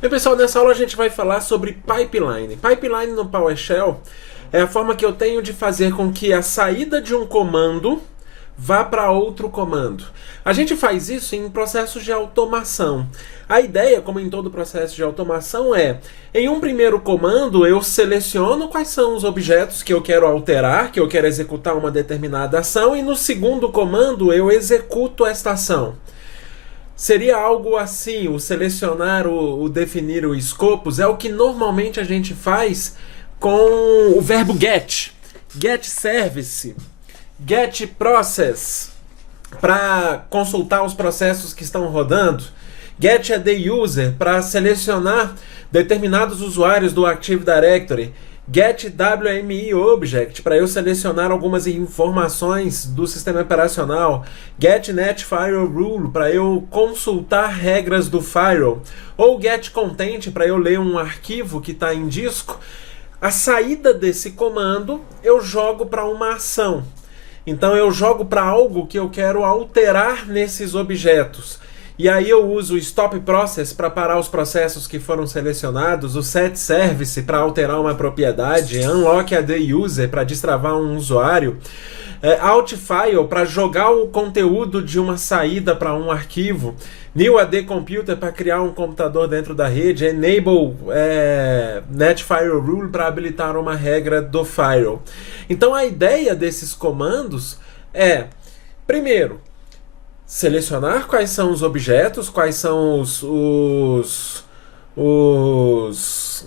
Bem, pessoal, nessa aula a gente vai falar sobre pipeline. Pipeline no PowerShell é a forma que eu tenho de fazer com que a saída de um comando vá para outro comando. A gente faz isso em processos de automação. A ideia, como em todo processo de automação, é, em um primeiro comando, eu seleciono quais são os objetos que eu quero alterar, que eu quero executar uma determinada ação, e no segundo comando eu executo esta ação. Seria algo assim, o selecionar, o definir o escopos, é o que normalmente a gente faz com o verbo get. Get service, get process, para consultar os processos que estão rodando. Get a the user, para selecionar determinados usuários do Active Directory. Get WMI Object, para eu selecionar algumas informações do sistema operacional. Get Net Firewall Rule, para eu consultar regras do firewall. Ou Get Content, para eu ler um arquivo que está em disco. A saída desse comando eu jogo para uma ação. Então eu jogo para algo que eu quero alterar nesses objetos. E aí eu uso o Stop Process para parar os processos que foram selecionados, o Set Service para alterar uma propriedade, Unlock a the User para destravar um usuário, Alt File para jogar o conteúdo de uma saída para um arquivo, New AD Computer para criar um computador dentro da rede, Enable Net Firewall Rule para habilitar uma regra do firewall. Então a ideia desses comandos é, primeiro, selecionar quais são os objetos, quais são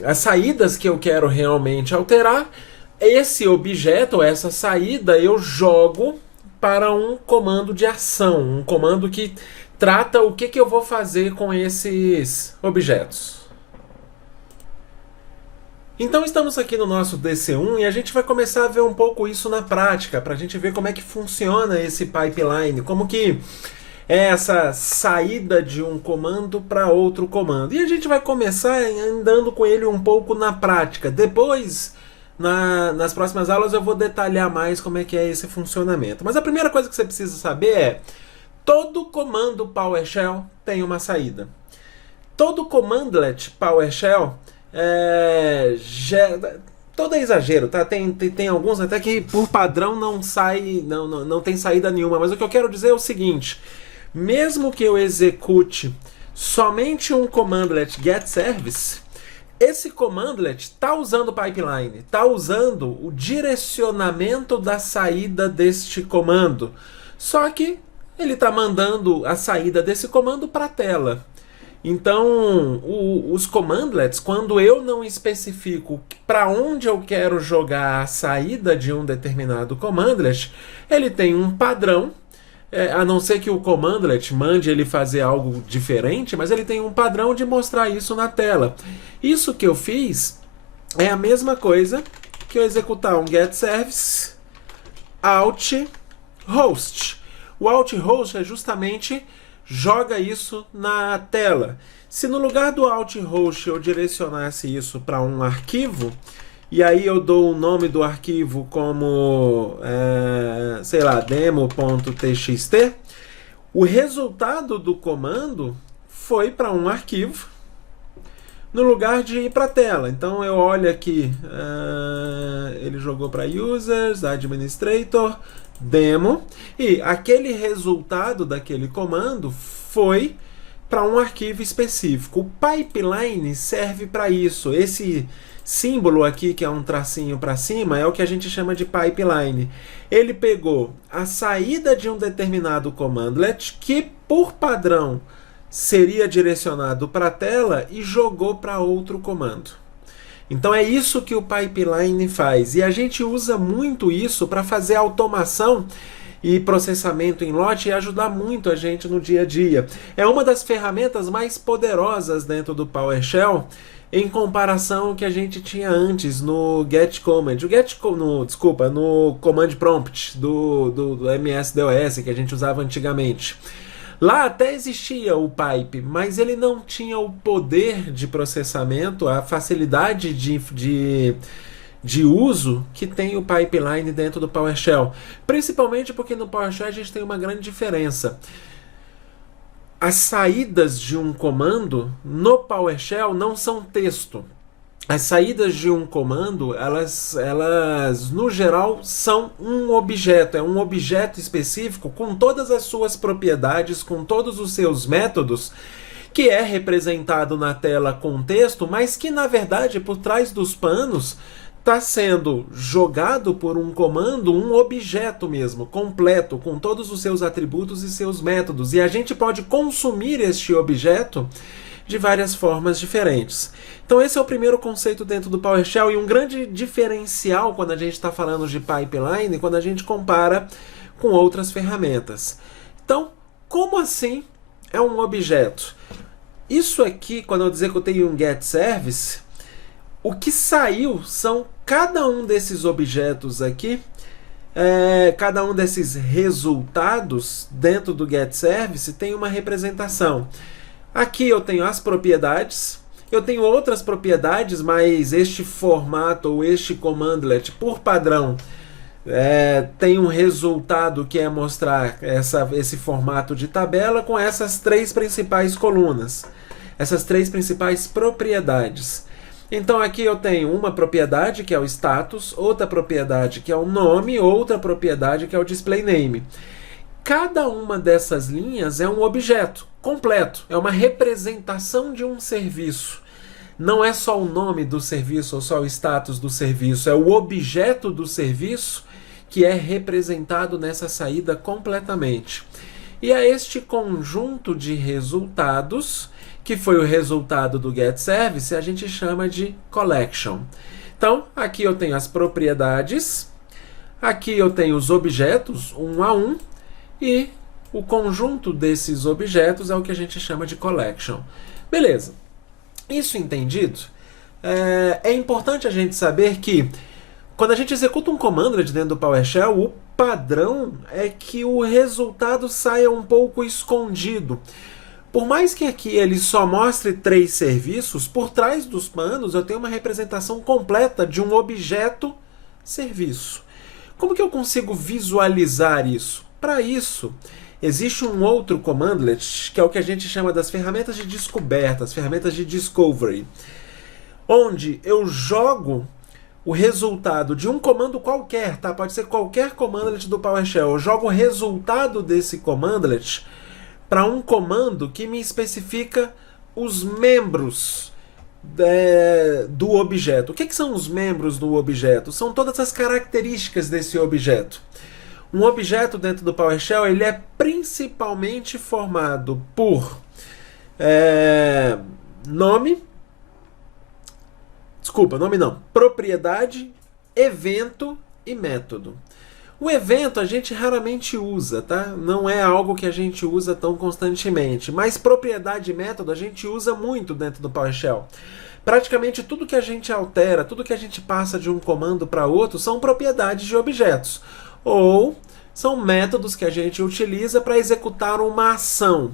as saídas que eu quero realmente alterar. Esse objeto, essa saída, eu jogo para um comando de ação, um comando que trata o que eu vou fazer com esses objetos. Então estamos aqui no nosso DC1 e a gente vai começar a ver um pouco isso na prática, para a gente ver como é que funciona esse pipeline, como que é essa saída de um comando para outro comando. E a gente vai começar andando com ele um pouco na prática. Depois, nas próximas aulas, eu vou detalhar mais como é que é esse funcionamento. Mas a primeira coisa que você precisa saber é, todo comando PowerShell tem uma saída. Todo commandlet PowerShell todo é exagero, tá? Tem alguns até que por padrão não tem saída nenhuma, mas o que eu quero dizer é o seguinte: mesmo que eu execute somente um commandlet getService, esse commandlet está usando o pipeline, está usando o direcionamento da saída deste comando, só que ele está mandando a saída desse comando para a tela. Então, os commandlets, quando eu não especifico para onde eu quero jogar a saída de um determinado commandlet, ele tem um padrão, a não ser que o commandlet mande ele fazer algo diferente, mas ele tem um padrão de mostrar isso na tela. Isso que eu fiz é a mesma coisa que eu executar um getService alt host. O alt host é justamente joga isso na tela. Se no lugar do alt host eu direcionasse isso para um arquivo, e aí eu dou o nome do arquivo como, sei lá, demo.txt, o resultado do comando foi para um arquivo no lugar de ir para a tela. Então eu olho aqui, ele jogou para users, administrator, demo, e aquele resultado daquele comando foi para um arquivo específico. O pipeline serve para isso. Esse símbolo aqui, que é um tracinho para cima, é o que a gente chama de pipeline. Ele pegou a saída de um determinado commandlet, que por padrão seria direcionado para a tela, e jogou para outro comando. Então é isso que o pipeline faz. E a gente usa muito isso para fazer automação e processamento em lote e ajudar muito a gente no dia a dia. É uma das ferramentas mais poderosas dentro do PowerShell em comparação ao que a gente tinha antes no getCommand. No Command Prompt do MS-DOS que a gente usava antigamente. Lá até existia o pipe, mas ele não tinha o poder de processamento, a facilidade de uso que tem o pipeline dentro do PowerShell. Principalmente porque no PowerShell a gente tem uma grande diferença. as saídas de um comando no PowerShell não são texto. As saídas de um comando, elas no geral são um objeto, é um objeto específico com todas as suas propriedades, com todos os seus métodos, que é representado na tela com texto, mas que na verdade por trás dos panos está sendo jogado por um comando, um objeto mesmo, completo, com todos os seus atributos e seus métodos. E a gente pode consumir este objeto de várias formas diferentes. Então esse é o primeiro conceito dentro do PowerShell e um grande diferencial quando a gente está falando de pipeline, quando a gente compara com outras ferramentas. Então, como assim é um objeto? Isso aqui, quando eu executei um getService, o que saiu são cada um desses objetos aqui, cada um desses resultados dentro do getService tem uma representação. Aqui eu tenho as propriedades, eu tenho outras propriedades, mas este formato ou este commandlet, por padrão, tem um resultado que é mostrar esse formato de tabela com essas três principais colunas, essas três principais propriedades. Então aqui eu tenho uma propriedade que é o status, outra propriedade que é o nome, outra propriedade que é o display name. Cada uma dessas linhas é um objeto completo, é uma representação de um serviço. Não é só o nome do serviço ou só o status do serviço, é o objeto do serviço que é representado nessa saída completamente. E a este conjunto de resultados, que foi o resultado do getService, a gente chama de collection. Então, aqui eu tenho as propriedades, aqui eu tenho os objetos, um a um, e o conjunto desses objetos é o que a gente chama de collection. Beleza. Isso entendido, é importante a gente saber que quando a gente executa um commandlet dentro do PowerShell, o padrão é que o resultado saia um pouco escondido. Por mais que aqui ele só mostre 3 serviços, por trás dos panos eu tenho uma representação completa de um objeto serviço. Como que eu consigo visualizar isso? Para isso, existe um outro commandlet, que é o que a gente chama das ferramentas de descoberta, as ferramentas de discovery, onde eu jogo o resultado de um comando qualquer, tá? Pode ser qualquer commandlet do PowerShell. Eu jogo o resultado desse commandlet para um comando que me especifica os membros do objeto. O que são os membros do objeto? São todas as características desse objeto. Um objeto dentro do PowerShell ele é principalmente formado por propriedade, evento e método. O evento a gente raramente usa, tá? Não é algo que a gente usa tão constantemente, mas propriedade e método a gente usa muito dentro do PowerShell. Praticamente tudo que a gente altera, tudo que a gente passa de um comando para outro são propriedades de objetos, ou são métodos que a gente utiliza para executar uma ação.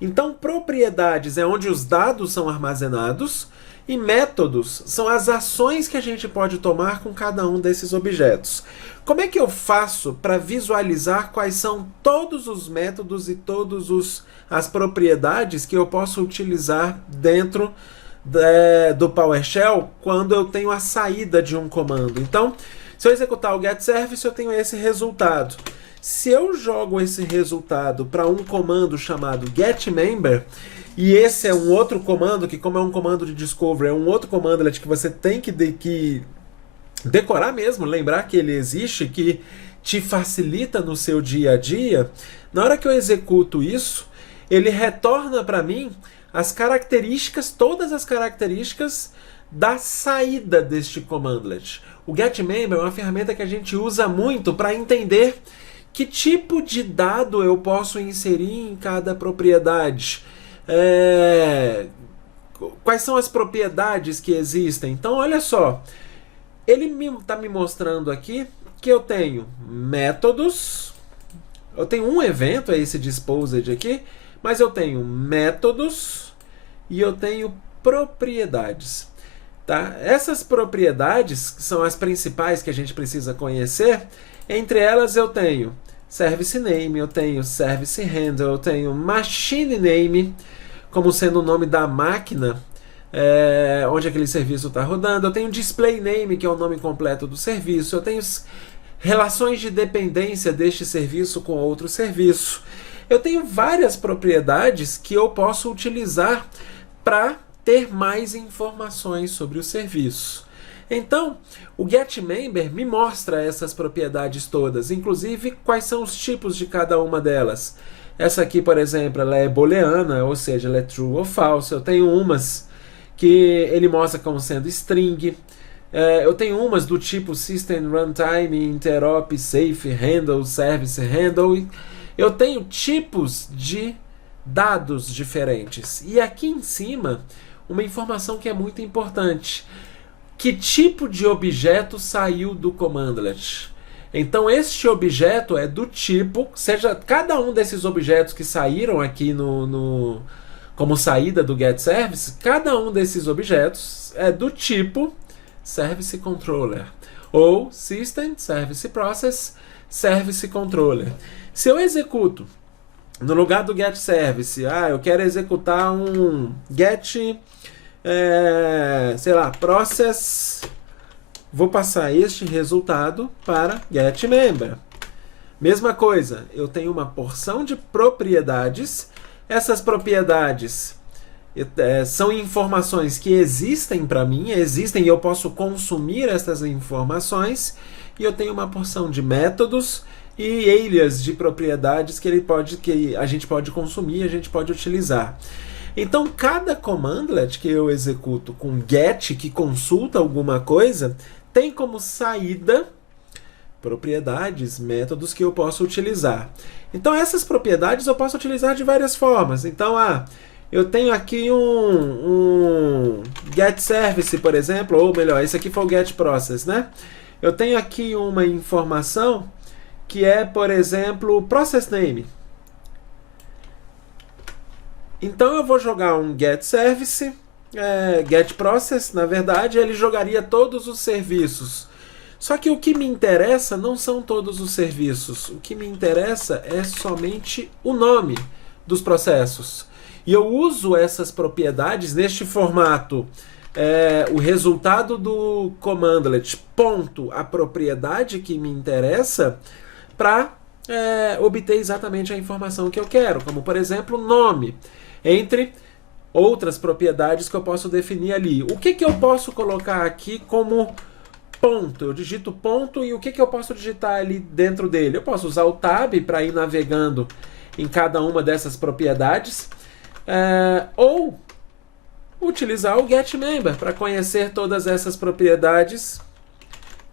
Então, propriedades é onde os dados são armazenados, e métodos são as ações que a gente pode tomar com cada um desses objetos. Como é que eu faço para visualizar quais são todos os métodos e todas as propriedades que eu posso utilizar dentro do PowerShell quando eu tenho a saída de um comando? Então, se eu executar o getService, eu tenho esse resultado. Se eu jogo esse resultado para um comando chamado getMember, e esse é um outro comando que, como é um comando de discovery, é um outro commandlet que você tem que decorar mesmo, lembrar que ele existe, que te facilita no seu dia a dia. Na hora que eu executo isso, ele retorna para mim as características, todas as características da saída deste commandlet. O getMember é uma ferramenta que a gente usa muito para entender que tipo de dado eu posso inserir em cada propriedade. Quais são as propriedades que existem? Então, olha só. Ele está me mostrando aqui que eu tenho métodos. Eu tenho um evento, é esse disposed aqui. Mas eu tenho métodos e eu tenho propriedades. Tá? Essas propriedades, que são as principais que a gente precisa conhecer, entre elas eu tenho service name, eu tenho service handle, eu tenho machine name, como sendo o nome da máquina onde aquele serviço está rodando. Eu tenho display name, que é o nome completo do serviço. Eu tenho relações de dependência deste serviço com outro serviço. Eu tenho várias propriedades que eu posso utilizar para ter mais informações sobre o serviço. Então, o getMember me mostra essas propriedades todas, inclusive quais são os tipos de cada uma delas. Essa aqui, por exemplo, ela é booleana, ou seja, ela é true ou false. Eu tenho umas que ele mostra como sendo string. Eu tenho umas do tipo system runtime, interop, safe, handle, service handle. Eu tenho tipos de dados diferentes. E aqui em cima, uma informação que é muito importante. Que tipo de objeto saiu do commandlet? Então, este objeto é do tipo, seja cada um desses objetos que saíram aqui como saída do getService, cada um desses objetos é do tipo Service Controller ou System Service Process Service Controller. Se eu executo no lugar do getService, eu quero executar um get, sei lá, process, vou passar este resultado para getMember. Mesma coisa, eu tenho uma porção de propriedades. Essas propriedades são informações que existem para mim, existem e eu posso consumir essas informações. E eu tenho uma porção de métodos e alias de propriedades que a gente pode consumir, a gente pode utilizar. Então, cada commandlet que eu executo com get, que consulta alguma coisa, tem como saída propriedades, métodos que eu posso utilizar. Então, essas propriedades eu posso utilizar de várias formas. Então, eu tenho aqui um getService, por exemplo, ou melhor, esse aqui foi o getProcess, né? Eu tenho aqui uma informação que é, por exemplo, processName. Então, eu vou jogar um getService, getProcess, na verdade, ele jogaria todos os serviços. Só que o que me interessa não são todos os serviços. O que me interessa é somente o nome dos processos. E eu uso essas propriedades neste formato. O resultado do commandlet, ponto, a propriedade que me interessa, para obter exatamente a informação que eu quero. Como, por exemplo, nome. Entre outras propriedades que eu posso definir ali. O que eu posso colocar aqui como ponto? Eu digito ponto e o que eu posso digitar ali dentro dele? Eu posso usar o tab para ir navegando em cada uma dessas propriedades, ou utilizar o getMember para conhecer todas essas propriedades.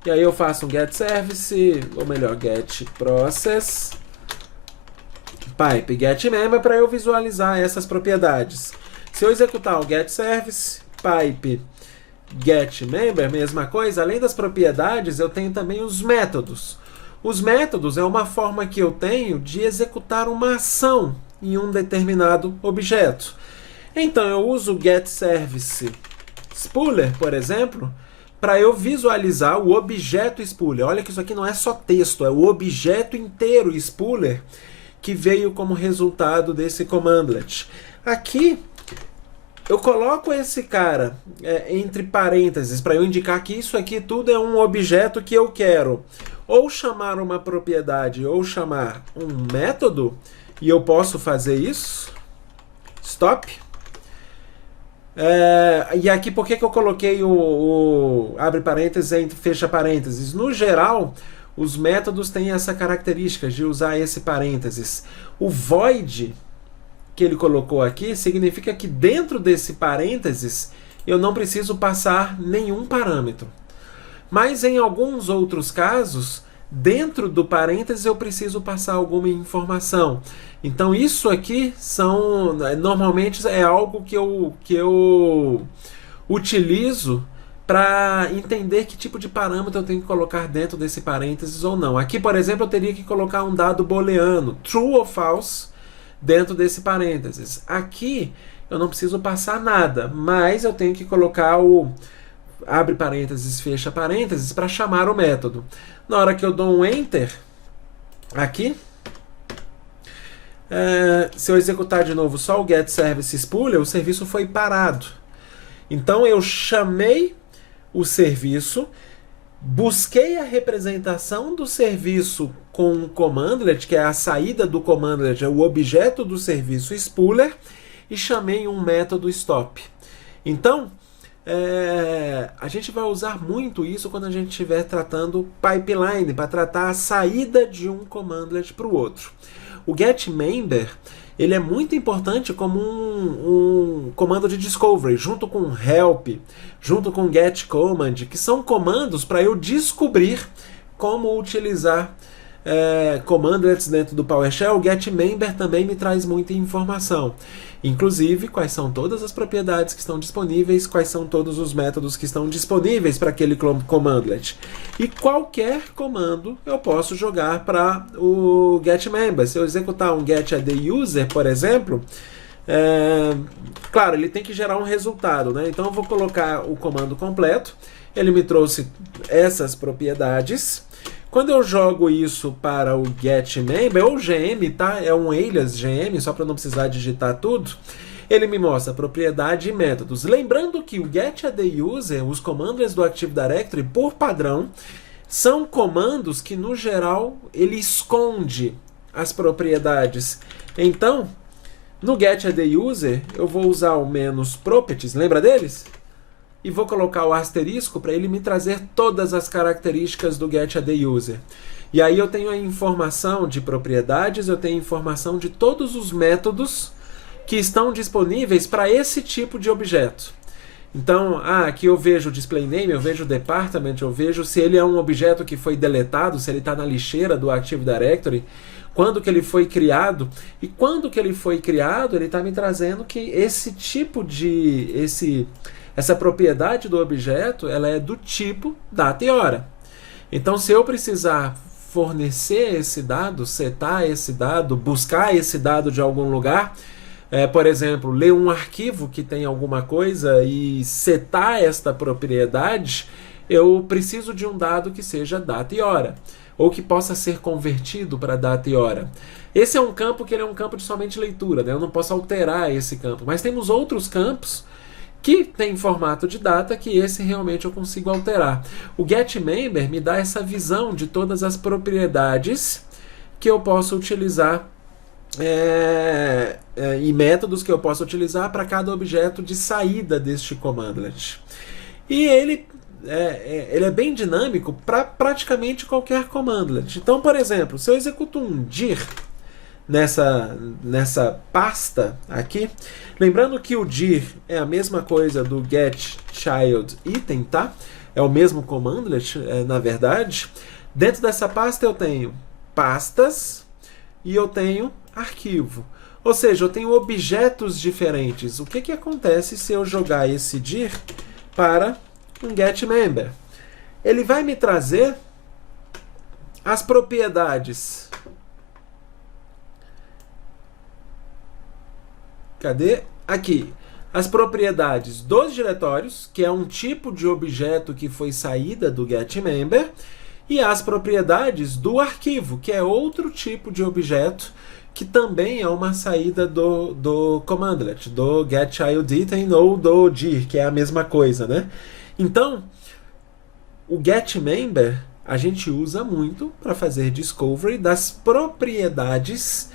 E aí eu faço um getService, ou melhor, getProcess, pipe getMember para eu visualizar essas propriedades. Se eu executar o getService, pipe getMember, mesma coisa, além das propriedades, eu tenho também os métodos. Os métodos é uma forma que eu tenho de executar uma ação em um determinado objeto. Então, eu uso o getService Spooler, por exemplo, para eu visualizar o objeto Spooler. Olha que isso aqui não é só texto, é o objeto inteiro Spooler que veio como resultado desse commandlet. Aqui, eu coloco esse cara entre parênteses para eu indicar que isso aqui tudo é um objeto que eu quero ou chamar uma propriedade ou chamar um método, e eu posso fazer isso. Stop. E aqui, por que eu coloquei o abre parênteses e fecha parênteses? No geral, os métodos têm essa característica de usar esse parênteses. O void que ele colocou aqui significa que dentro desse parênteses eu não preciso passar nenhum parâmetro. Mas em alguns outros casos, dentro do parênteses eu preciso passar alguma informação. Então isso aqui normalmente é algo que eu utilizo para entender que tipo de parâmetro eu tenho que colocar dentro desse parênteses ou não. Aqui, por exemplo, eu teria que colocar um dado booleano, true ou false, dentro desse parênteses. Aqui eu não preciso passar nada, mas eu tenho que colocar o abre parênteses, fecha parênteses para chamar o método. Na hora que eu dou um enter aqui, se eu executar de novo só o get service spooler, o serviço foi parado. Então eu chamei o serviço, busquei a representação do serviço com um commandlet, que é a saída do commandlet, é o objeto do serviço spooler, e chamei um método stop. Então, a gente vai usar muito isso quando a gente estiver tratando pipeline, para tratar a saída de um commandlet para o outro. O getMember, ele é muito importante como um comando de discovery, junto com help, junto com getCommand, que são comandos para eu descobrir como utilizar commandlets dentro do PowerShell. O getMember também me traz muita informação. Inclusive, quais são todas as propriedades que estão disponíveis, quais são todos os métodos que estão disponíveis para aquele commandlet. E qualquer comando eu posso jogar para o getMember. Se eu executar um getAddUser, por exemplo, claro, ele tem que gerar um resultado, né? Então eu vou colocar o comando completo. Ele me trouxe essas propriedades. Quando eu jogo isso para o getMember, ou GM, tá? É um alias GM, só para não precisar digitar tudo. Ele me mostra propriedade e métodos. Lembrando que o getAddUser, os comandos do Active Directory, por padrão, são comandos que, no geral, ele esconde as propriedades. Então, no getAddUser, eu vou usar o -properties, lembra deles? E vou colocar o asterisco para ele me trazer todas as características do getAddUser. E aí eu tenho a informação de propriedades, eu tenho informação de todos os métodos que estão disponíveis para esse tipo de objeto. Então, aqui eu vejo o displayname, eu vejo o department, eu vejo se ele é um objeto que foi deletado, se ele está na lixeira do Active Directory, quando que ele foi criado. E quando que ele foi criado, ele está me trazendo que esse tipo de... Essa propriedade do objeto, ela é do tipo data e hora. Então, se eu precisar fornecer esse dado, setar esse dado, buscar esse dado de algum lugar, por exemplo, ler um arquivo que tem alguma coisa e setar esta propriedade, eu preciso de um dado que seja data e hora, ou que possa ser convertido para data e hora. Esse é um campo que ele é um campo de somente leitura, né? Eu não posso alterar esse campo, mas temos outros campos que tem formato de data, que esse realmente eu consigo alterar. O getMember me dá essa visão de todas as propriedades que eu posso utilizar e métodos que eu posso utilizar para cada objeto de saída deste commandlet. E ele é bem dinâmico para praticamente qualquer commandlet. Então, por exemplo, se eu executo um dir nessa pasta aqui, lembrando que o dir é a mesma coisa do getChildItem, tá? É o mesmo commandlet, na verdade. Dentro dessa pasta eu tenho pastas e eu tenho arquivo. Ou seja, eu tenho objetos diferentes. O que acontece se eu jogar esse dir para um getMember? Ele vai me trazer as propriedades. Cadê? Aqui. As propriedades dos diretórios, que é um tipo de objeto que foi saída do getMember, e as propriedades do arquivo, que é outro tipo de objeto que também é uma saída do commandlet, do getChildItem ou do dir, que é a mesma coisa, né? Então, o getMember a gente usa muito para fazer discovery das propriedades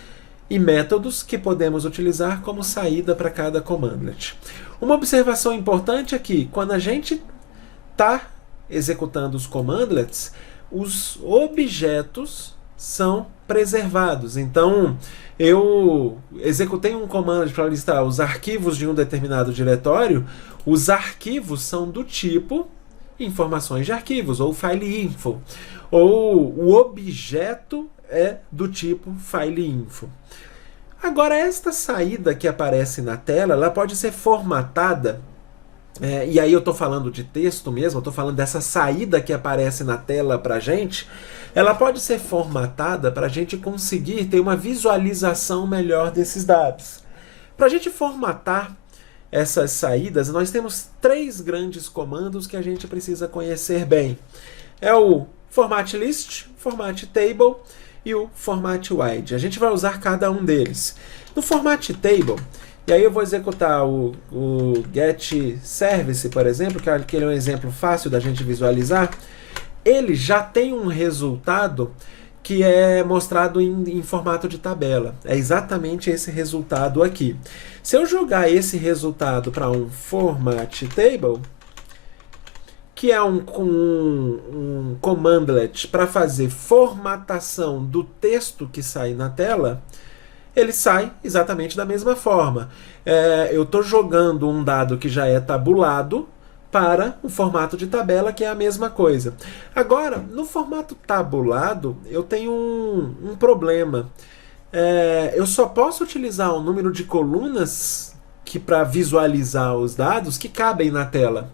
e métodos que podemos utilizar como saída para cada commandlet. Uma observação importante é que, quando a gente está executando os commandlets, os objetos são preservados. Então, eu executei um comando para listar os arquivos de um determinado diretório, os arquivos são do tipo informações de arquivos, ou FileInfo, ou o objeto é do tipo FileInfo. Agora, esta saída que aparece na tela, ela pode ser formatada, e aí eu estou falando de texto mesmo, eu estou falando dessa saída que aparece na tela para a gente, ela pode ser formatada para a gente conseguir ter uma visualização melhor desses dados. Para a gente formatar essas saídas, nós temos 3 grandes comandos que a gente precisa conhecer bem. É o format list, format table e o format wide. A gente vai usar cada um deles. No format table, e aí eu vou executar o get service, por exemplo, que ele é um exemplo fácil da gente visualizar. Ele já tem um resultado que é mostrado em formato de tabela. É exatamente esse resultado aqui. Se eu jogar esse resultado para um format table, que é um commandlet para fazer formatação do texto que sai na tela, ele sai exatamente da mesma forma. Eu estou jogando um dado que já é tabulado para um formato de tabela, que é a mesma coisa. Agora, no formato tabulado, eu tenho um problema. Eu só posso utilizar o número de colunas que para visualizar os dados que cabem na tela.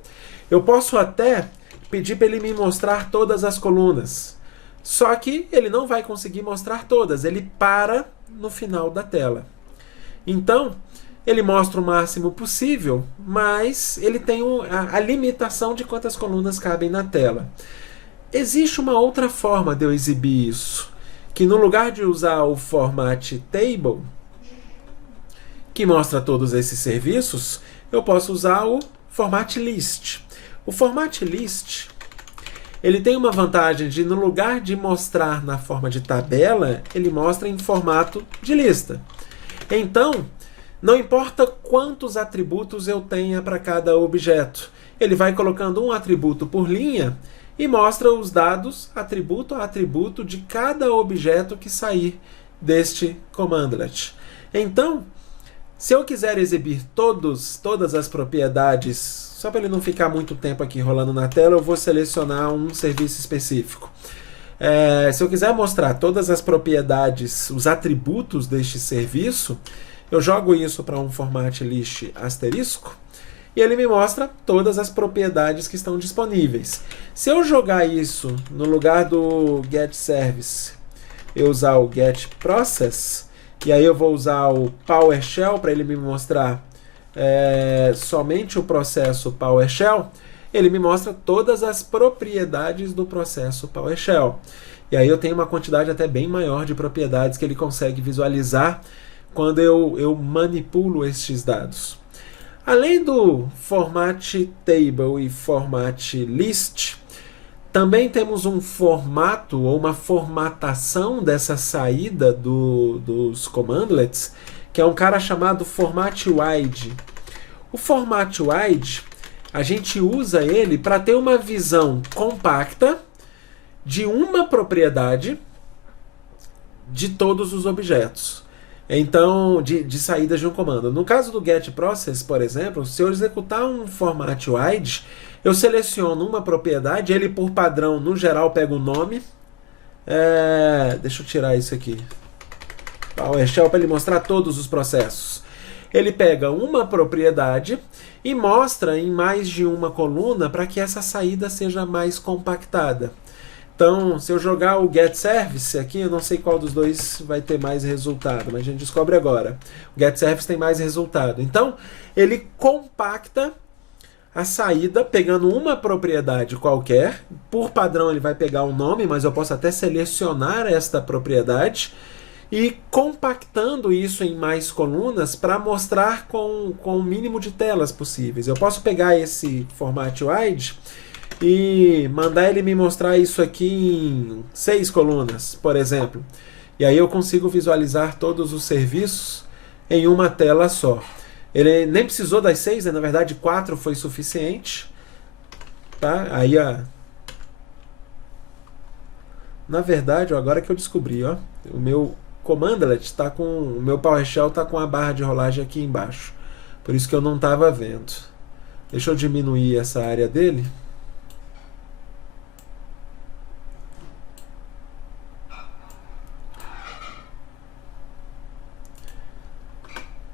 Eu posso até pedir para ele me mostrar todas as colunas. Só que ele não vai conseguir mostrar todas, ele para no final da tela. Então, ele mostra o máximo possível, mas ele tem a limitação de quantas colunas cabem na tela. Existe uma outra forma de eu exibir isso, que no lugar de usar o format table, que mostra todos esses serviços, eu posso usar o format list. O format list, ele tem uma vantagem de, no lugar de mostrar na forma de tabela, ele mostra em formato de lista. Então, não importa quantos atributos eu tenha para cada objeto, ele vai colocando um atributo por linha e mostra os dados atributo a atributo de cada objeto que sair deste commandlet. Então, se eu quiser exibir todas as propriedades, só para ele não ficar muito tempo aqui rolando na tela, eu vou selecionar um serviço específico. Se eu quiser mostrar todas as propriedades, os atributos deste serviço, eu jogo isso para um format list asterisco e ele me mostra todas as propriedades que estão disponíveis. Se eu jogar isso no lugar do get service, eu usar o get process, e aí eu vou usar o PowerShell para ele me mostrar somente o processo PowerShell, ele me mostra todas as propriedades do processo PowerShell. E aí eu tenho uma quantidade até bem maior de propriedades que ele consegue visualizar quando eu manipulo estes dados. Além do format table e format list, também temos um formato ou uma formatação dessa saída dos commandlets, que é um cara chamado format wide. O format wide, a gente usa ele para ter uma visão compacta de uma propriedade de todos os objetos. Então, de saídas de um comando. No caso do getProcess, por exemplo, se eu executar um format wide, eu seleciono uma propriedade, ele por padrão, no geral, pega o nome. Deixa eu tirar isso aqui. PowerShell para ele mostrar todos os processos. Ele pega uma propriedade e mostra em mais de uma coluna para que essa saída seja mais compactada. Então, se eu jogar o getService aqui, eu não sei qual dos dois vai ter mais resultado, mas a gente descobre agora. O getService tem mais resultado. Então, ele compacta a saída pegando uma propriedade qualquer. Por padrão, ele vai pegar o nome, mas eu posso até selecionar esta propriedade e compactando isso em mais colunas para mostrar com o mínimo de telas possíveis. Eu posso pegar esse format wide e mandar ele me mostrar isso aqui em 6 colunas, por exemplo. E aí eu consigo visualizar todos os serviços em uma tela só. Ele nem precisou das 6, né? Na verdade 4 foi suficiente. Tá? Aí, na verdade, agora que eu descobri, ó, o meu commandlet está com, o meu PowerShell está com a barra de rolagem aqui embaixo. Por isso que eu não estava vendo. Deixa eu diminuir essa área dele.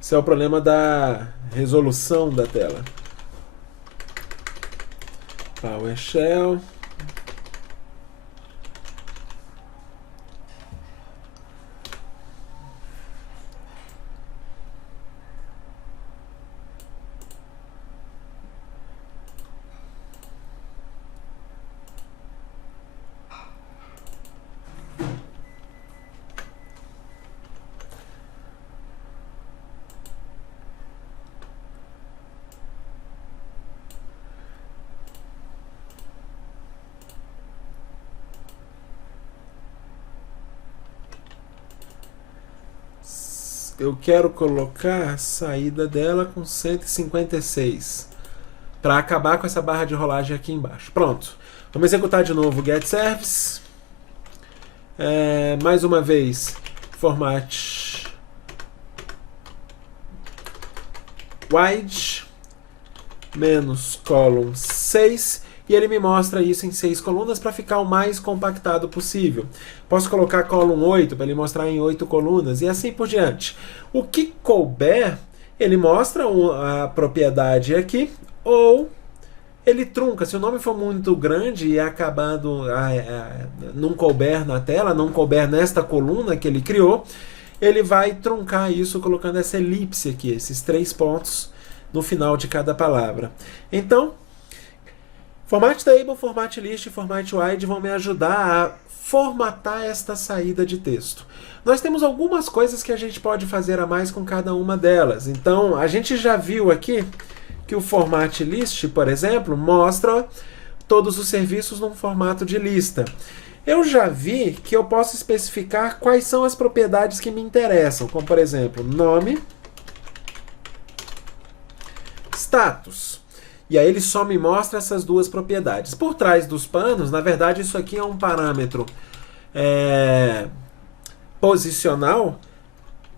Esse é o problema da resolução da tela. PowerShell. eu quero colocar a saída dela com 156 para acabar com essa barra de rolagem aqui embaixo. Pronto. Vamos executar de novo o getService. Mais uma vez, format wide menos column 6, e ele me mostra isso em 6 colunas para ficar o mais compactado possível. Posso colocar column 8 para ele mostrar em 8 colunas e assim por diante. O que couber, ele mostra a propriedade aqui, ou ele trunca. Se o nome for muito grande e acabando não couber na tela, não couber nesta coluna que ele criou, ele vai truncar isso colocando essa elipse aqui, esses 3 pontos no final de cada palavra. Então, format table, format list e format wide vão me ajudar a formatar esta saída de texto. Nós temos algumas coisas que a gente pode fazer a mais com cada uma delas. Então, a gente já viu aqui que o format list, por exemplo, mostra todos os serviços num formato de lista. Eu já vi que eu posso especificar quais são as propriedades que me interessam, como por exemplo, nome, status. E aí ele só me mostra essas duas propriedades. Por trás dos panos, na verdade, isso aqui é um parâmetro posicional,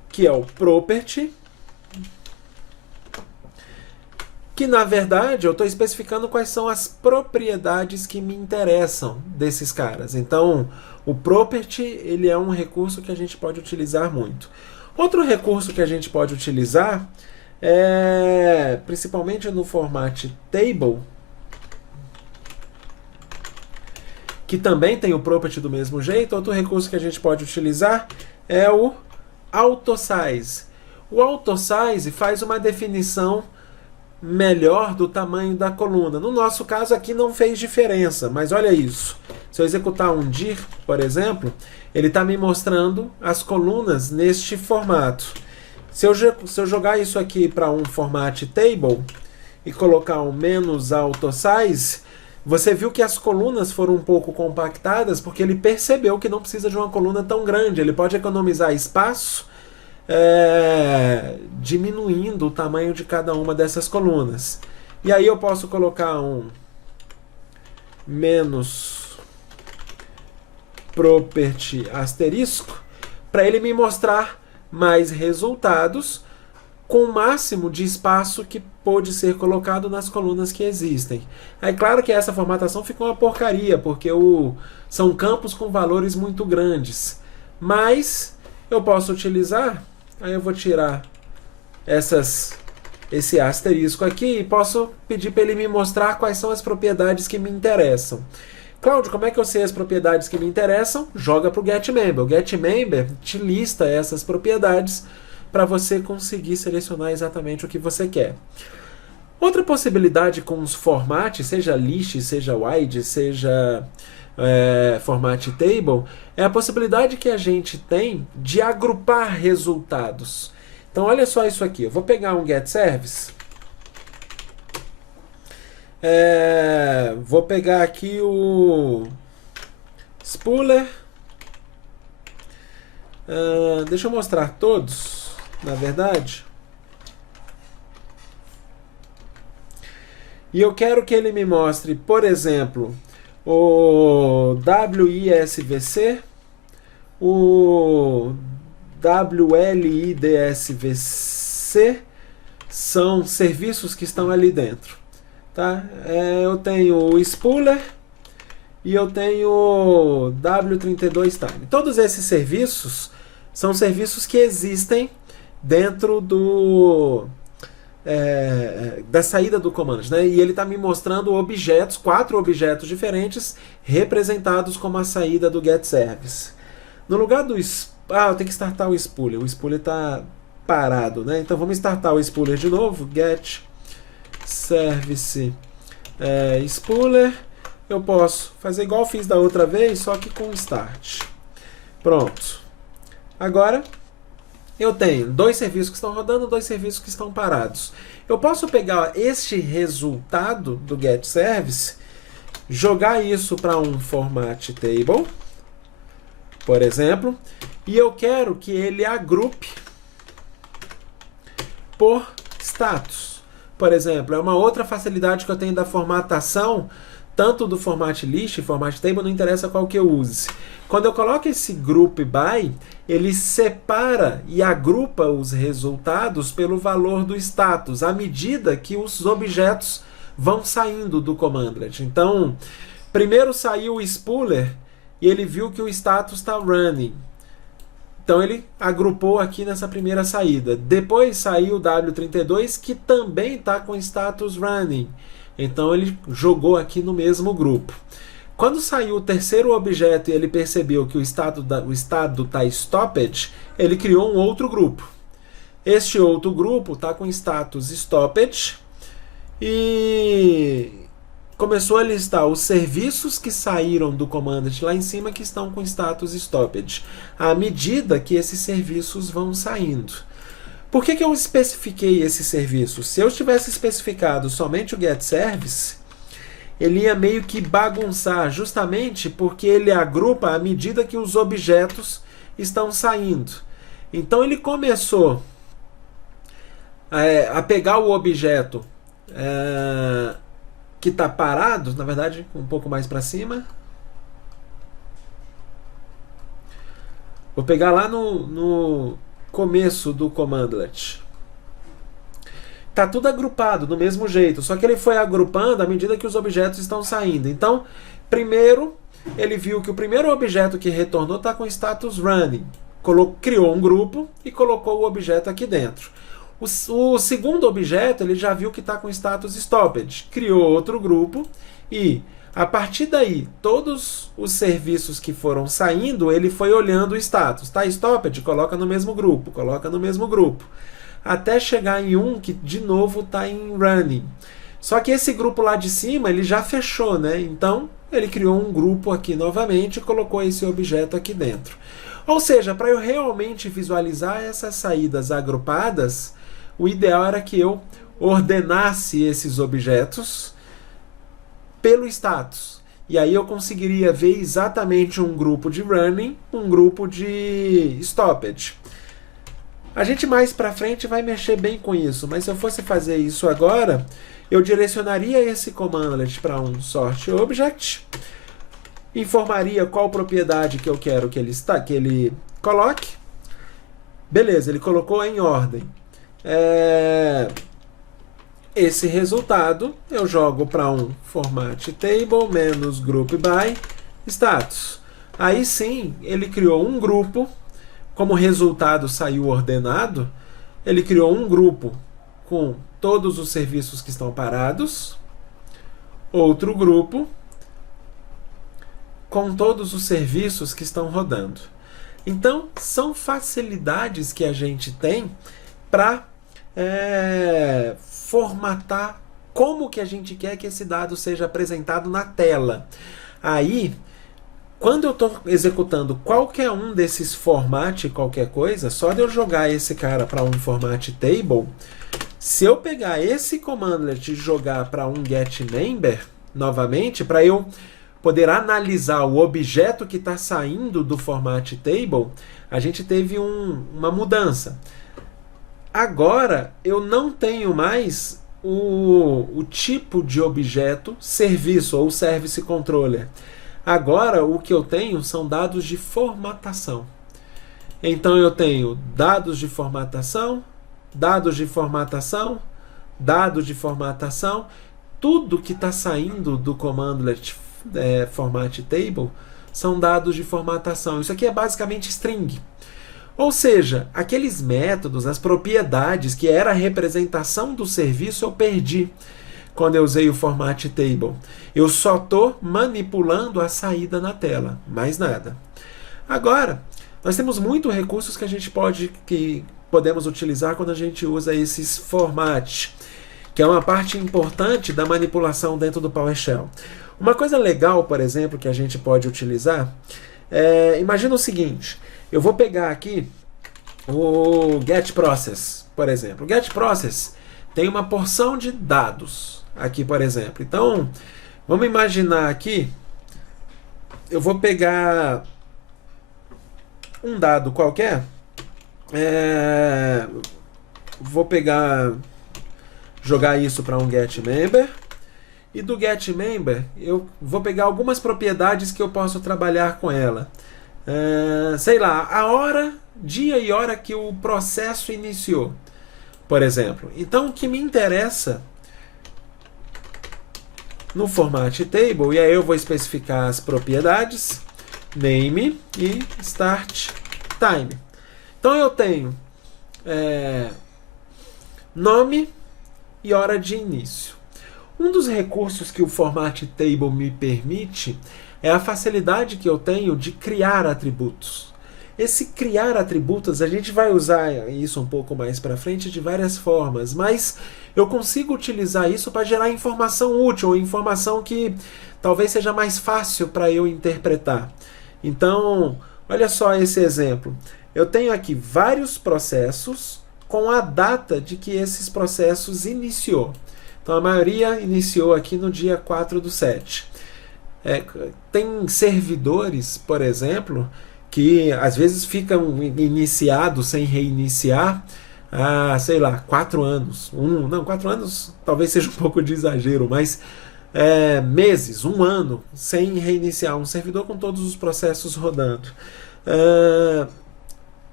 que é o property, que na verdade eu estou especificando quais são as propriedades que me interessam desses caras. Então, o property, ele é um recurso que a gente pode utilizar muito. Outro recurso que a gente pode utilizar principalmente no format table, que também tem o property do mesmo jeito. Outro recurso que a gente pode utilizar é o AutoSize. O AutoSize faz uma definição melhor do tamanho da coluna. No nosso caso aqui não fez diferença, mas olha isso. Se eu executar um dir, por exemplo, ele está me mostrando as colunas neste formato. Se eu jogar isso aqui para um format table e colocar um menos AutoSize, você viu que as colunas foram um pouco compactadas porque ele percebeu que não precisa de uma coluna tão grande. Ele pode economizar espaço diminuindo o tamanho de cada uma dessas colunas. E aí eu posso colocar um menos property asterisco para ele me mostrar mais resultados com o máximo de espaço que pode ser colocado nas colunas que existem. É claro que essa formatação ficou uma porcaria, porque são campos com valores muito grandes. Mas eu posso utilizar, aí eu vou tirar esse asterisco aqui e posso pedir para ele me mostrar quais são as propriedades que me interessam. Cláudio, como é que eu sei as propriedades que me interessam? Joga para o getMember. O getMember te lista essas propriedades para você conseguir selecionar exatamente o que você quer. Outra possibilidade com os formats, seja list, seja wide, seja format table, é a possibilidade que a gente tem de agrupar resultados. Então olha só isso aqui. Eu vou pegar um getService. Vou pegar aqui o spooler. Deixa eu mostrar todos, na verdade. E eu quero que ele me mostre, por exemplo, o WISVC, o WLIDSVC, são serviços que estão ali dentro. Tá? Eu tenho o spooler e eu tenho o W32Time. Todos esses serviços são serviços que existem dentro da saída do comando, né? E ele está me mostrando objetos, 4 objetos diferentes, representados como a saída do getService. No lugar do... eu tenho que startar o spooler. O spooler está parado, né? Então vamos startar o spooler de novo. getService spooler. Eu posso fazer igual eu fiz da outra vez, só que com start. Pronto. Agora eu tenho 2 serviços que estão rodando, 2 serviços que estão parados. Eu posso pegar este resultado do getService, jogar isso para um format table, por exemplo, e eu quero que ele agrupe por status. Por exemplo, é uma outra facilidade que eu tenho da formatação, tanto do format list e format table, não interessa qual que eu use. Quando eu coloco esse group by, ele separa e agrupa os resultados pelo valor do status, à medida que os objetos vão saindo do commandlet. Então, primeiro saiu o spooler e ele viu que o status está running. Então ele agrupou aqui nessa primeira saída. Depois saiu o W32, que também está com status running. Então ele jogou aqui no mesmo grupo. Quando saiu o terceiro objeto e ele percebeu que o estado está stopped, ele criou um outro grupo. Este outro grupo está com status stopped e começou a listar os serviços que saíram do commandlet lá em cima que estão com status stopped, à medida que esses serviços vão saindo. Por que eu especifiquei esses serviços? Se eu tivesse especificado somente o getService, ele ia meio que bagunçar, justamente porque ele agrupa à medida que os objetos estão saindo. Então ele começou a pegar o objeto que está parado, na verdade, um pouco mais para cima. Vou pegar lá no começo do commandlet. Tá tudo agrupado do mesmo jeito, só que ele foi agrupando à medida que os objetos estão saindo. Então, primeiro, ele viu que o primeiro objeto que retornou está com status running. Criou um grupo e colocou o objeto aqui dentro. O segundo objeto, ele já viu que está com status stopped. Criou outro grupo e, a partir daí, todos os serviços que foram saindo, ele foi olhando o status. Está stopped? Coloca no mesmo grupo. Coloca no mesmo grupo. Até chegar em um que, de novo, está em running. Só que esse grupo lá de cima, ele já fechou, né? Então, ele criou um grupo aqui novamente e colocou esse objeto aqui dentro. Ou seja, para eu realmente visualizar essas saídas agrupadas, o ideal era que eu ordenasse esses objetos pelo status. E aí eu conseguiria ver exatamente um grupo de running, um grupo de stopped. A gente mais para frente vai mexer bem com isso, mas se eu fosse fazer isso agora, eu direcionaria esse commandlet para um sort object, informaria qual propriedade que eu quero que ele coloque. Beleza, ele colocou em ordem. Esse resultado eu jogo para um format table menos group by status. Aí sim, ele criou um grupo. Como o resultado saiu ordenado, ele criou um grupo com todos os serviços que estão parados, outro grupo com todos os serviços que estão rodando. Então, são facilidades que a gente tem para formatar como que a gente quer que esse dado seja apresentado na tela. Aí, quando eu estou executando qualquer um desses format, qualquer coisa, só de eu jogar esse cara para um format table, se eu pegar esse commandlet e jogar para um getMember, novamente, para eu poder analisar o objeto que está saindo do format table, a gente teve uma mudança. Agora, eu não tenho mais o tipo de objeto serviço ou service controller. Agora, o que eu tenho são dados de formatação. Então, eu tenho dados de formatação, dados de formatação, dados de formatação. Tudo que está saindo do commandlet format table são dados de formatação. Isso aqui é basicamente string. Ou seja, aqueles métodos, as propriedades que era a representação do serviço, eu perdi quando eu usei o format table. Eu só estou manipulando a saída na tela, mais nada. Agora, nós temos muitos recursos que a gente podemos utilizar quando a gente usa esses format, que é uma parte importante da manipulação dentro do PowerShell. Uma coisa legal, por exemplo, que a gente pode utilizar, imagina o seguinte, eu vou pegar aqui o getProcess, por exemplo. O getProcess tem uma porção de dados aqui, por exemplo. Então, vamos imaginar aqui, eu vou pegar um dado qualquer, vou pegar, jogar isso para um getMember. E do getMember, eu vou pegar algumas propriedades que eu posso trabalhar com ela. Sei lá, a hora, dia e hora que o processo iniciou, por exemplo. Então, o que me interessa no format table, e aí eu vou especificar as propriedades, name e start time. Então, eu tenho nome e hora de início. Um dos recursos que o format table me permite é a facilidade que eu tenho de criar atributos. Esse criar atributos, a gente vai usar isso um pouco mais para frente de várias formas, mas eu consigo utilizar isso para gerar informação útil, ou informação que talvez seja mais fácil para eu interpretar. Então, olha só esse exemplo. Eu tenho aqui vários processos com a data de que esses processos iniciou. Então, a maioria iniciou aqui no dia 4/7. Tem servidores, por exemplo, que às vezes ficam iniciados sem reiniciar há, sei lá, 4 anos. 4 anos talvez seja um pouco de exagero, mas meses, 1 ano, sem reiniciar um servidor com todos os processos rodando.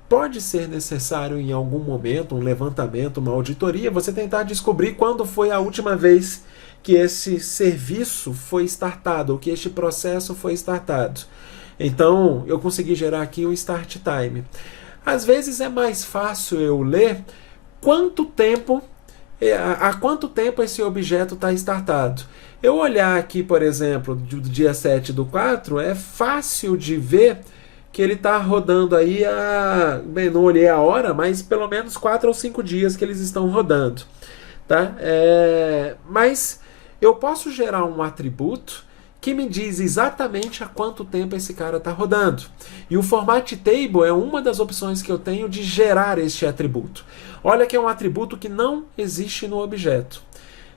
Pode ser necessário em algum momento um levantamento, uma auditoria, você tentar descobrir quando foi a última vez que esse serviço foi startado, ou que este processo foi startado. Então, eu consegui gerar aqui o start time. Às vezes é mais fácil eu ler há quanto tempo esse objeto está startado. Eu olhar aqui, por exemplo, do dia 7/4, é fácil de ver que ele está rodando aí bem, não olhei a hora, mas pelo menos 4 ou 5 dias que eles estão rodando. Tá? Mas eu posso gerar um atributo que me diz exatamente há quanto tempo esse cara está rodando. E o format table é uma das opções que eu tenho de gerar este atributo. Olha que é um atributo que não existe no objeto.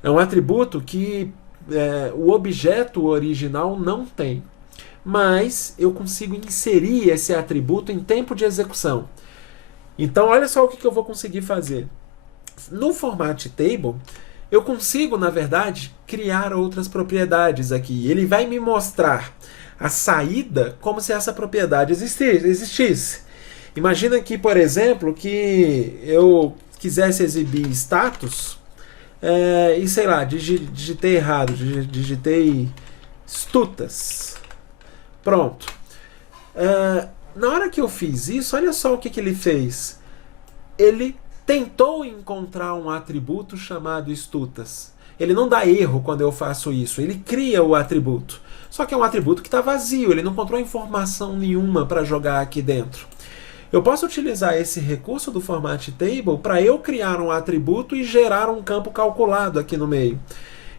É um atributo que o objeto original não tem. Mas eu consigo inserir esse atributo em tempo de execução. Então, olha só o que eu vou conseguir fazer. No format table, eu consigo, na verdade, criar outras propriedades aqui. Ele vai me mostrar a saída como se essa propriedade existisse. Imagina aqui, por exemplo, que eu quisesse exibir status e, sei lá, digitei errado, digitei stutas. Pronto. Na hora que eu fiz isso, olha só o que ele fez. Ele tentou encontrar um atributo chamado stutas. Ele não dá erro quando eu faço isso. Ele cria o atributo. Só que é um atributo que está vazio. Ele não encontrou informação nenhuma para jogar aqui dentro. Eu posso utilizar esse recurso do format table para eu criar um atributo e gerar um campo calculado aqui no meio.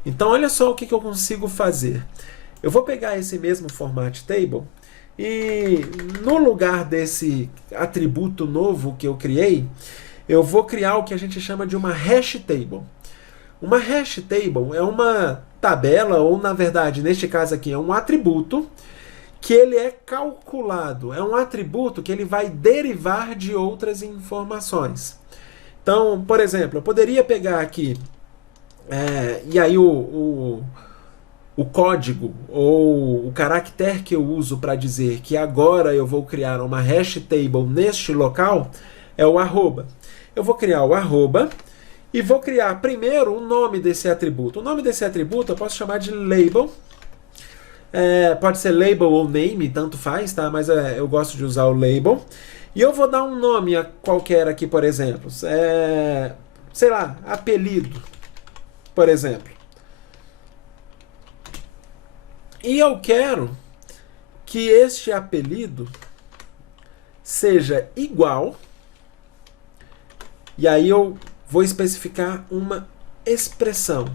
Então, olha só o que eu consigo fazer. Eu vou pegar esse mesmo format table e no lugar desse atributo novo que eu criei, eu vou criar o que a gente chama de uma hash table. Uma hash table é uma tabela, ou na verdade, neste caso aqui, é um atributo que ele é calculado. É um atributo que ele vai derivar de outras informações. Então, por exemplo, eu poderia pegar aqui e aí o código ou o caractere que eu uso para dizer que agora eu vou criar uma hash table neste local é o arroba. Eu vou criar o arroba e vou criar primeiro o nome desse atributo. O nome desse atributo eu posso chamar de label. Pode ser label ou name, tanto faz, tá? Mas eu gosto de usar o label. E eu vou dar um nome qualquer aqui, por exemplo. Sei lá, apelido, por exemplo. E eu quero que este apelido seja igual. E aí eu vou especificar uma expressão.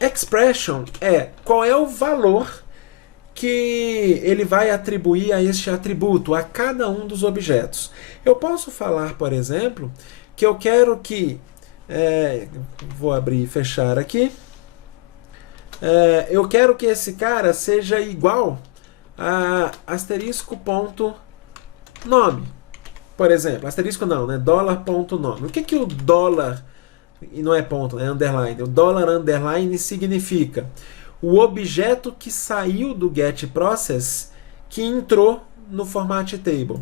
Expression qual é o valor que ele vai atribuir a este atributo, a cada um dos objetos. Eu posso falar, por exemplo, que eu quero que... vou abrir e fechar aqui. Eu quero que esse cara seja igual a asterisco ponto nome. por exemplo, asterisco não, né? Dólar.nome. O que que o dólar, e não é ponto, é underline, o dólar underline significa o objeto que saiu do getProcess que entrou no format table.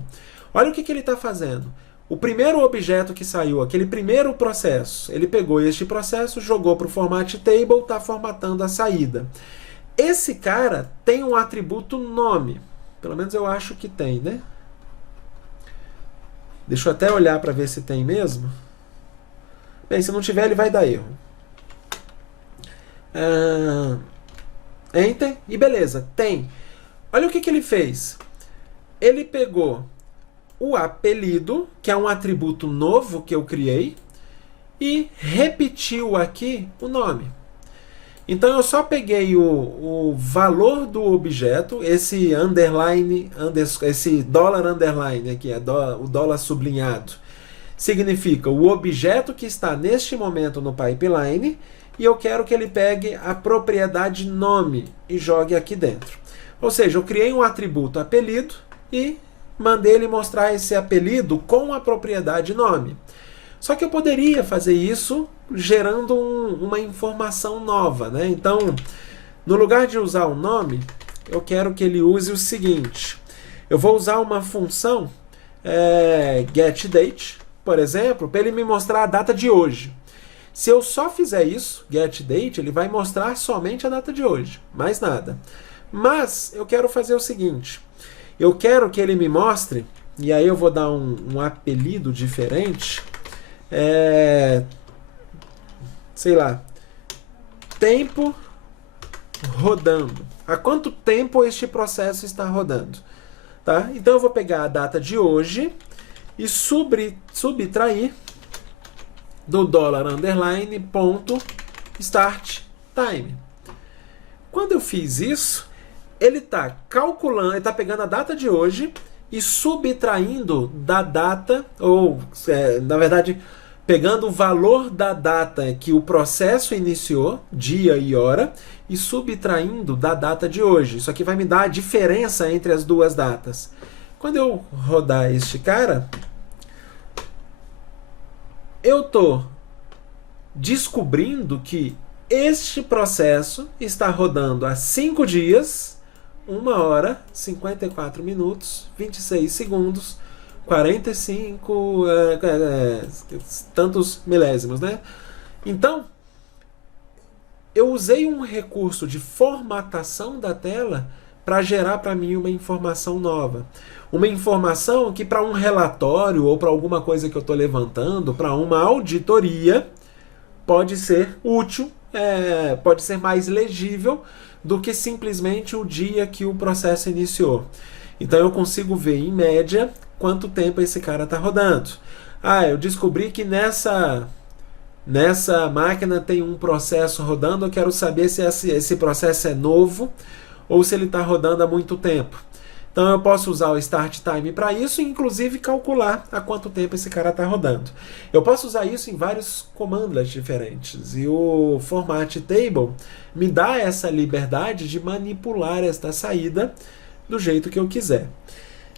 Olha o que que ele está fazendo. O primeiro objeto que saiu, aquele primeiro processo, ele pegou este processo, jogou para o format table, está formatando a saída. Esse cara tem um atributo nome. Pelo menos eu acho que tem, né? Deixa eu até olhar para ver se tem mesmo. Bem, se não tiver, ele vai dar erro. Enter. E beleza, tem. Olha o que que ele fez. Ele pegou o apelido, que é um atributo novo que eu criei, e repetiu aqui o nome. Então eu só peguei o valor do objeto, esse underline, esse dólar underline aqui, o dólar sublinhado, significa o objeto que está neste momento no pipeline, e eu quero que ele pegue a propriedade nome e jogue aqui dentro. Ou seja, eu criei um atributo apelido e mandei ele mostrar esse apelido com a propriedade nome. Só que eu poderia fazer isso gerando uma informação nova, né? Então, no lugar de usar o nome, eu quero que ele use o seguinte. Eu vou usar uma função getDate, por exemplo, para ele me mostrar a data de hoje. Se eu só fizer isso, getDate, ele vai mostrar somente a data de hoje, mais nada. Mas eu quero fazer o seguinte. Eu quero que ele me mostre, e aí eu vou dar um apelido diferente, sei lá, tempo rodando. Há quanto tempo este processo está rodando? Tá? Então eu vou pegar a data de hoje e subtrair do dólar underline ponto start time. Quando eu fiz isso, ele está calculando, ele está pegando a data de hoje e subtraindo da data, ou na verdade, pegando o valor da data que o processo iniciou, dia e hora, e subtraindo da data de hoje. Isso aqui vai me dar a diferença entre as duas datas. Quando eu rodar este cara, eu estou descobrindo que este processo está rodando há 5 dias, 1 hora, 54 minutos, 26 segundos, 45 tantos milésimos, né? Então, eu usei um recurso de formatação da tela para gerar para mim uma informação nova. Uma informação que para um relatório ou para alguma coisa que eu estou levantando, para uma auditoria, pode ser útil, pode ser mais legível do que simplesmente o dia que o processo iniciou. Então eu consigo ver, em média, quanto tempo esse cara está rodando. Eu descobri que nessa máquina tem um processo rodando, eu quero saber se esse processo é novo ou se ele está rodando há muito tempo. Então eu posso usar o Start Time para isso e inclusive calcular há quanto tempo esse cara está rodando. Eu posso usar isso em vários comandos diferentes. E o Format Table me dá essa liberdade de manipular esta saída do jeito que eu quiser.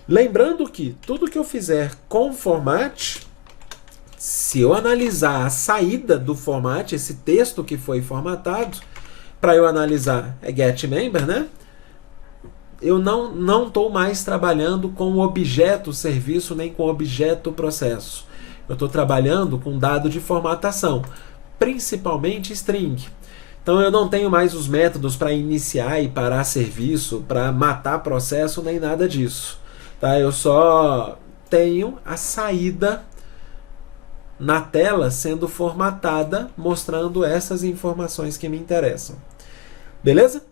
Lembrando que tudo que eu fizer com format, se eu analisar a saída do format, esse texto que foi formatado, para eu analisar getMember, né? Eu não estou mais trabalhando com objeto serviço nem com objeto processo. Eu estou trabalhando com dado de formatação, principalmente string. Então eu não tenho mais os métodos para iniciar e parar serviço, para matar processo, nem nada disso. Tá? Eu só tenho a saída na tela sendo formatada, mostrando essas informações que me interessam. Beleza?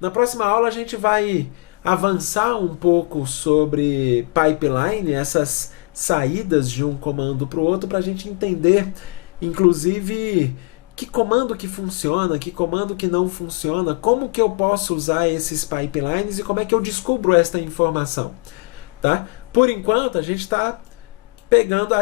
Na próxima aula a gente vai avançar um pouco sobre pipeline, essas saídas de um comando para o outro, para a gente entender, inclusive, que comando que funciona, que comando que não funciona, como que eu posso usar esses pipelines e como é que eu descubro esta informação. Tá? Por enquanto, a gente está pegando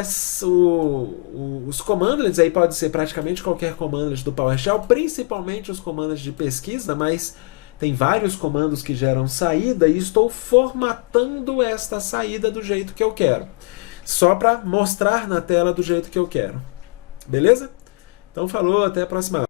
os comandos, aí pode ser praticamente qualquer comando do PowerShell, principalmente os comandos de pesquisa, mas tem vários comandos que geram saída e estou formatando esta saída do jeito que eu quero. só para mostrar na tela do jeito que eu quero. Beleza? Então falou, até a próxima.